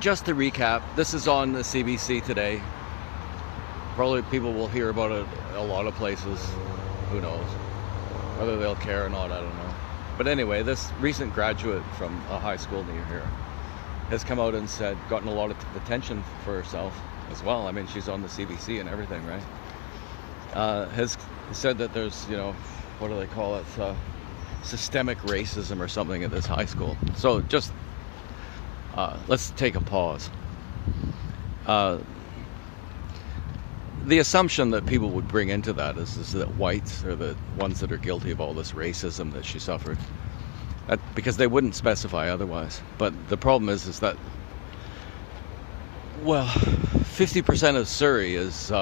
just to recap, this is on the CBC today. Probably people will hear about it a lot of places. Who knows? Whether they'll care or not, I don't know. But anyway, this recent graduate from a high school near here has come out and gotten a lot of attention for herself as well. I mean, she's on the CBC and everything, right? Has said that there's, what do they call it? Systemic racism or something at this high school. So just let's take a pause. The assumption that people would bring into that is that whites are the ones that are guilty of all this racism that she suffered, because they wouldn't specify otherwise. But the problem is that, well, 50% of Surrey is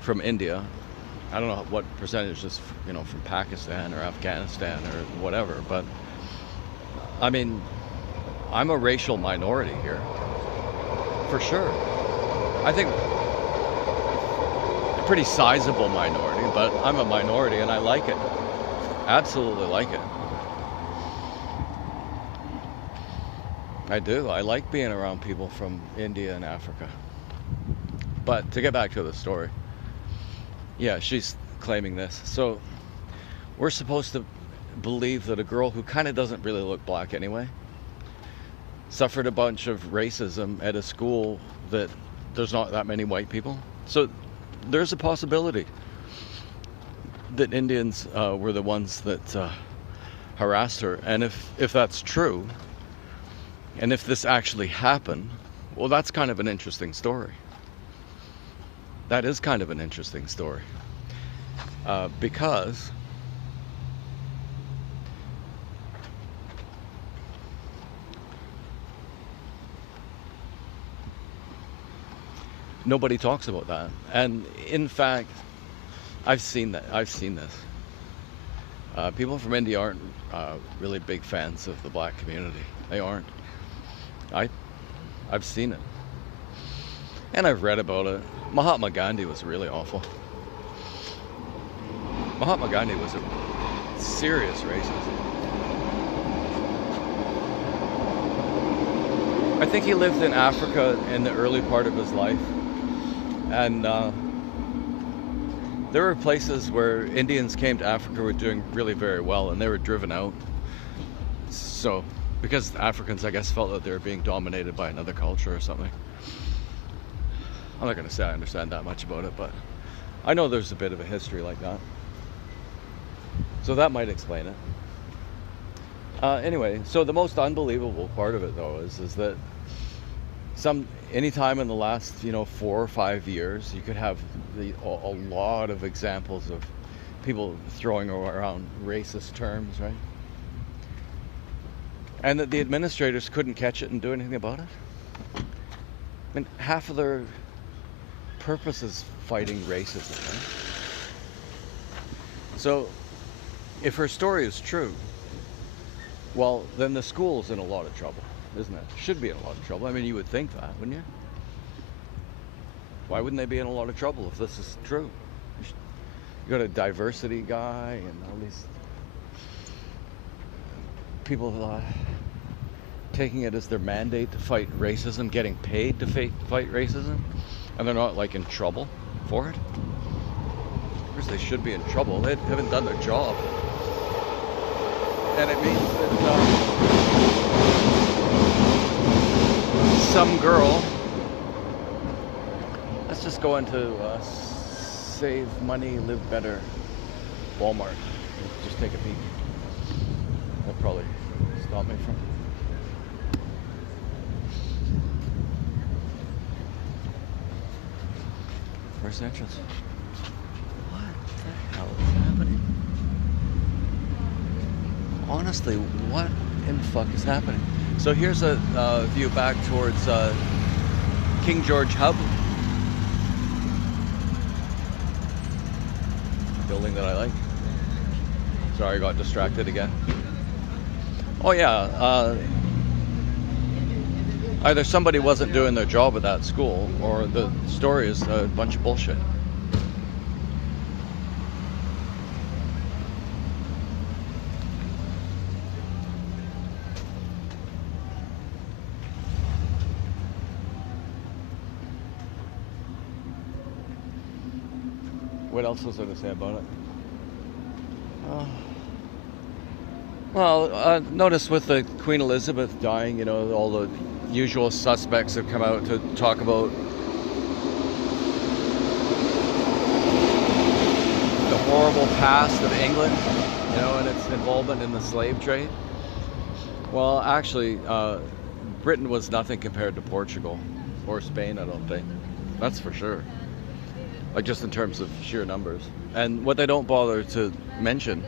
from India. I don't know what percentage is, from Pakistan or Afghanistan or whatever. But I mean, I'm a racial minority here, for sure. I think a pretty sizable minority, but I'm a minority and I like it. Absolutely like it. I do. I like being around people from India and Africa. But to get back to the story, yeah, she's claiming this. So we're supposed to believe that a girl who kind of doesn't really look black anyway suffered a bunch of racism at a school that there's not that many white people. So there's a possibility that Indians were the ones that harassed her. And if that's true, and if this actually happened, well, that's kind of an interesting story. That is kind of an interesting story. Because nobody talks about that. And in fact, I've seen that. I've seen this. People from India aren't really big fans of the black community. They aren't. I've seen it. And I've read about it. Mahatma Gandhi was really awful. Mahatma Gandhi was a serious racist. I think he lived in Africa in the early part of his life. And there were places where Indians came to Africa were doing really very well, and they were driven out. So, because Africans, I guess, felt that they were being dominated by another culture or something. I'm not going to say I understand that much about it, but I know there's a bit of a history like that. So that might explain it. Anyway, so the most unbelievable part of it, though, is that any time in the last 4 or 5 years, you could have a lot of examples of people throwing around racist terms, right? And that the administrators couldn't catch it and do anything about it. I mean, half of their purpose is fighting racism, right? So, if her story is true, well, then the school's in a lot of trouble, isn't it? Should be in a lot of trouble. I mean, you would think that, wouldn't you? Why wouldn't they be in a lot of trouble if this is true? You got a diversity guy and all these people taking it as their mandate to fight racism, getting paid to fight racism, and they're not in trouble for it. Of course, they should be in trouble. They haven't done their job, and it means that some girl. Let's just go into Save Money, Live Better, Walmart. Just take a peek. They'll probably stop me from. First entrance. What the hell is happening? Honestly, what in the fuck is happening? So here's a view back towards King George Hub. Building that I like. Sorry, I got distracted again. Oh yeah, either somebody wasn't doing their job at that school, or the story is a bunch of bullshit. what else was there to say about it? Uh, notice with the Queen Elizabeth dying, you know, all the usual suspects have come out to talk about the horrible past of England, you know, and its involvement in the slave trade. Well, actually, Britain was nothing compared to Portugal or Spain, I don't think. That's for sure. Like, just in terms of sheer numbers. And what they don't bother to mention,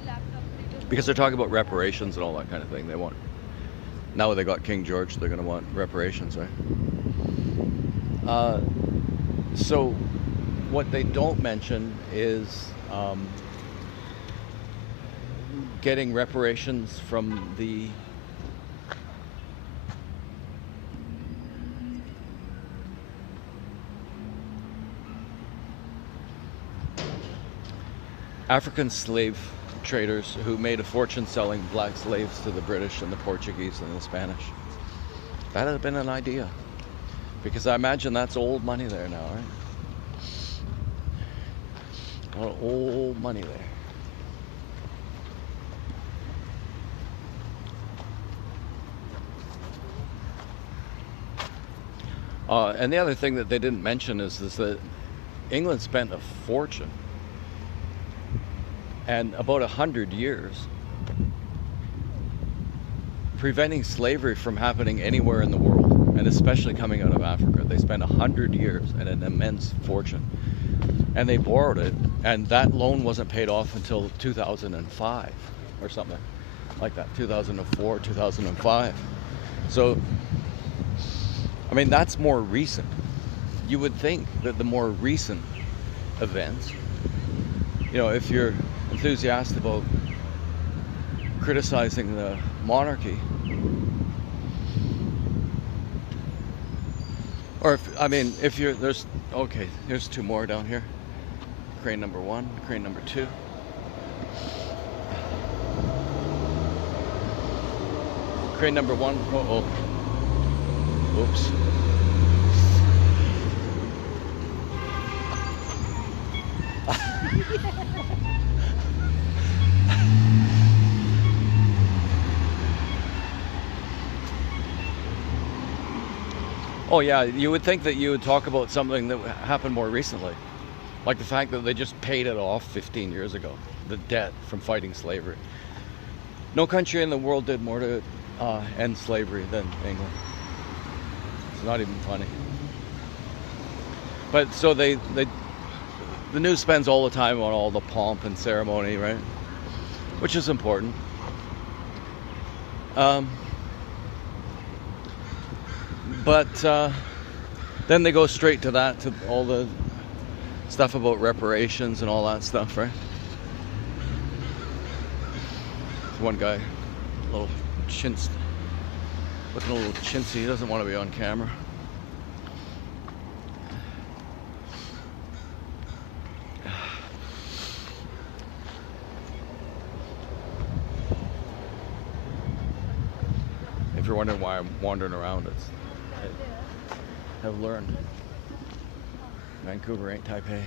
because they're talking about reparations and all that kind of thing, they want, now that they got King George, they're going to want reparations, right? So what they don't mention is getting reparations from the African slave traders who made a fortune selling black slaves to the British and the Portuguese and the Spanish. That had been an idea, because I imagine that's old money there now, right? A lot of old money there. And the other thing that they didn't mention is that England spent a fortune and about 100 years preventing slavery from happening anywhere in the world, and especially coming out of Africa. They spent 100 years and an immense fortune, and they borrowed it, and that loan wasn't paid off until 2005 or something like that, 2004, 2005. So, I mean, that's more recent. You would think that the more recent events, you know, if you're enthusiastic about criticizing the monarchy, or if you're, okay, here's two more down here. Crane number 1, crane number 2. Crane number 1, oops. Oh yeah, you would think that you would talk about something that happened more recently. Like the fact that they just paid it off 15 years ago, the debt from fighting slavery. No country in the world did more to end slavery than England. It's not even funny. But so the news spends all the time on all the pomp and ceremony, right? Which is important. But then they go straight to that, to all the stuff about reparations and all that stuff, right? One guy, a little chintz, looking a little chintzy. He doesn't want to be on camera. If you're wondering why I'm wandering around, I have learned Vancouver ain't Taipei.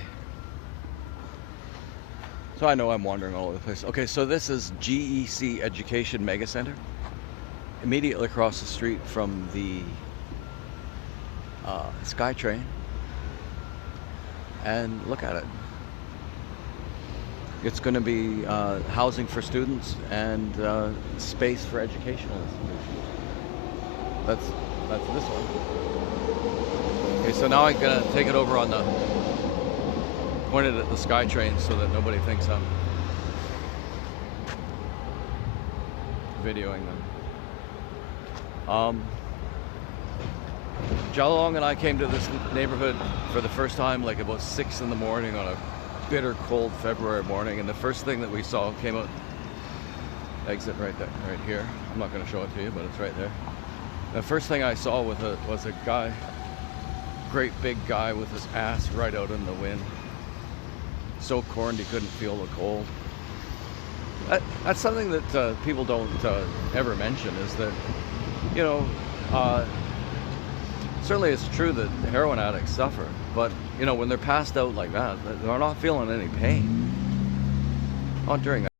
So I know I'm wandering all over the place. Okay, so this is GEC Education Mega Center, immediately across the street from the SkyTrain. And look at it. It's going to be housing for students and space for educational institutions. That's this one. Okay, so now I'm gonna take it over on the, pointed at the SkyTrain so that nobody thinks I'm videoing them. Jalong and I came to this neighborhood for the first time like about 6 in the morning on a bitter cold February morning, and the first thing that we saw came out, exit right there, right here. I'm not gonna show it to you, but it's right there. The first thing I saw was a guy, great big guy with his ass right out in the wind. So corned he couldn't feel the cold. That's something that people don't ever mention, is that, you know, certainly it's true that heroin addicts suffer, but you know, when they're passed out like that, they're not feeling any pain. Not during that.